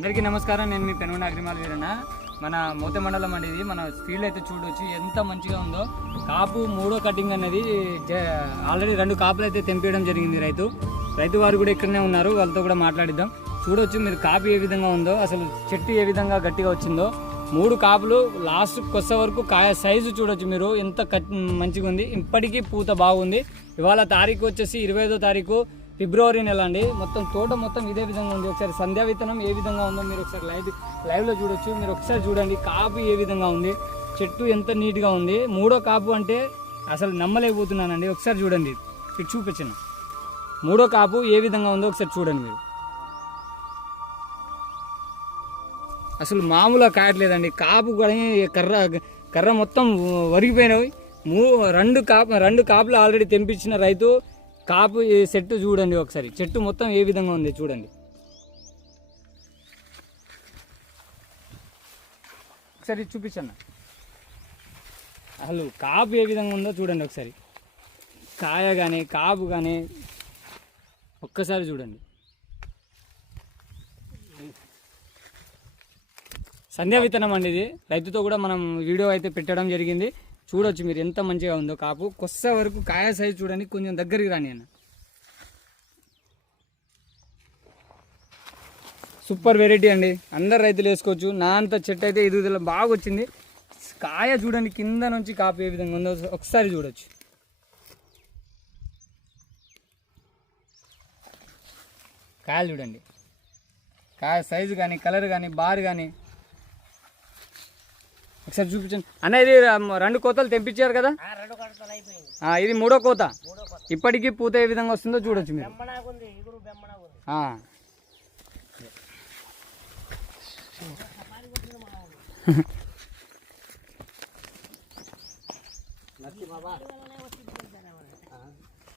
అందరికీ నమస్కారం. నేను మీ పెనుగొండ అగ్రిమాల్ వీరన్న. మన మూత మండలం అనేది మన ఫీల్డ్ అయితే చూడవచ్చు ఎంత మంచిగా ఉందో. కాపు మూడో కటింగ్ అనేది ఆల్రెడీ 2 కాపులు అయితే తెంపేయడం జరిగింది. రైతు వారు కూడా ఇక్కడనే ఉన్నారు, వాళ్ళతో కూడా మాట్లాడిద్దాం. చూడవచ్చు మీరు కాపు ఏ విధంగా ఉందో, అసలు చెట్టు ఏ విధంగా గట్టిగా వచ్చిందో. 3 కాపులు లాస్ట్కి వచ్చే వరకు కాయ సైజు చూడొచ్చు మీరు ఎంత మంచిగా ఉంది. ఇప్పటికీ పూత బాగుంది. ఇవాళ తారీఖు వచ్చేసి 25వ తారీఖు ఫిబ్రవరి నెల అండి. మొత్తం తోట మొత్తం ఇదే విధంగా ఉంది. ఒకసారి సంధ్యా విత్తనం ఏ విధంగా ఉందో మీరు ఒకసారి లైవ్లో చూడొచ్చు. మీరు ఒకసారి చూడండి కాపు ఏ విధంగా ఉంది, చెట్టు ఎంత నీట్గా ఉంది. 3వ కాపు అంటే అసలు నమ్మలేకపోతున్నానండి. ఒకసారి చూడండి, ఇటు చూపించాను 3వ కాపు ఏ విధంగా ఉందో ఒకసారి చూడండి మీరు. అసలు మామూలుగా కాయట్లేదండి. కాపు కూడా కర్ర మొత్తం వరిగిపోయినవి. 2 కాపులు ఆల్రెడీ తెంపించిన రైతు. కాపు చెట్టు చూడండి ఒకసారి, చెట్టు మొత్తం ఏ విధంగా ఉంది చూడండి. ఒకసారి చూపించండి అసలు కాపు ఏ విధంగా ఉందో చూడండి ఒకసారి. కాయ కానీ కాపు కానీ ఒక్కసారి చూడండి. సంధ్యా విత్తనం అండి ఇది. రైతుతో కూడా మనం వీడియో అయితే పెట్టడం జరిగింది. చూడొచ్చు మీరు ఎంత మంచిగా ఉందో. కాపు కొస్స వరకు కాయ సైజు చూడండి. కొంచెం దగ్గరికి రాని అన్న. సూపర్ వెరైటీ అండి, అందరు రైతులు వేసుకోవచ్చు. నా అంత చెట్టు అయితే ఎదుగుదల బాగా వచ్చింది. కాయ చూడండి కింద నుంచి కాపు ఏ విధంగా ఉందో ఒకసారి చూడొచ్చు. కాయలు చూడండి, కాయ సైజు కానీ కలర్ కానీ బార్ కానీ ఒకసారి చూపించండి అన్న. ఇది 2 కోతలు తెంపించారు కదా, ఇది 3వ కోత. ఇప్పటికీ పూత ఏ విధంగా వస్తుందో చూడొచ్చు మీరు.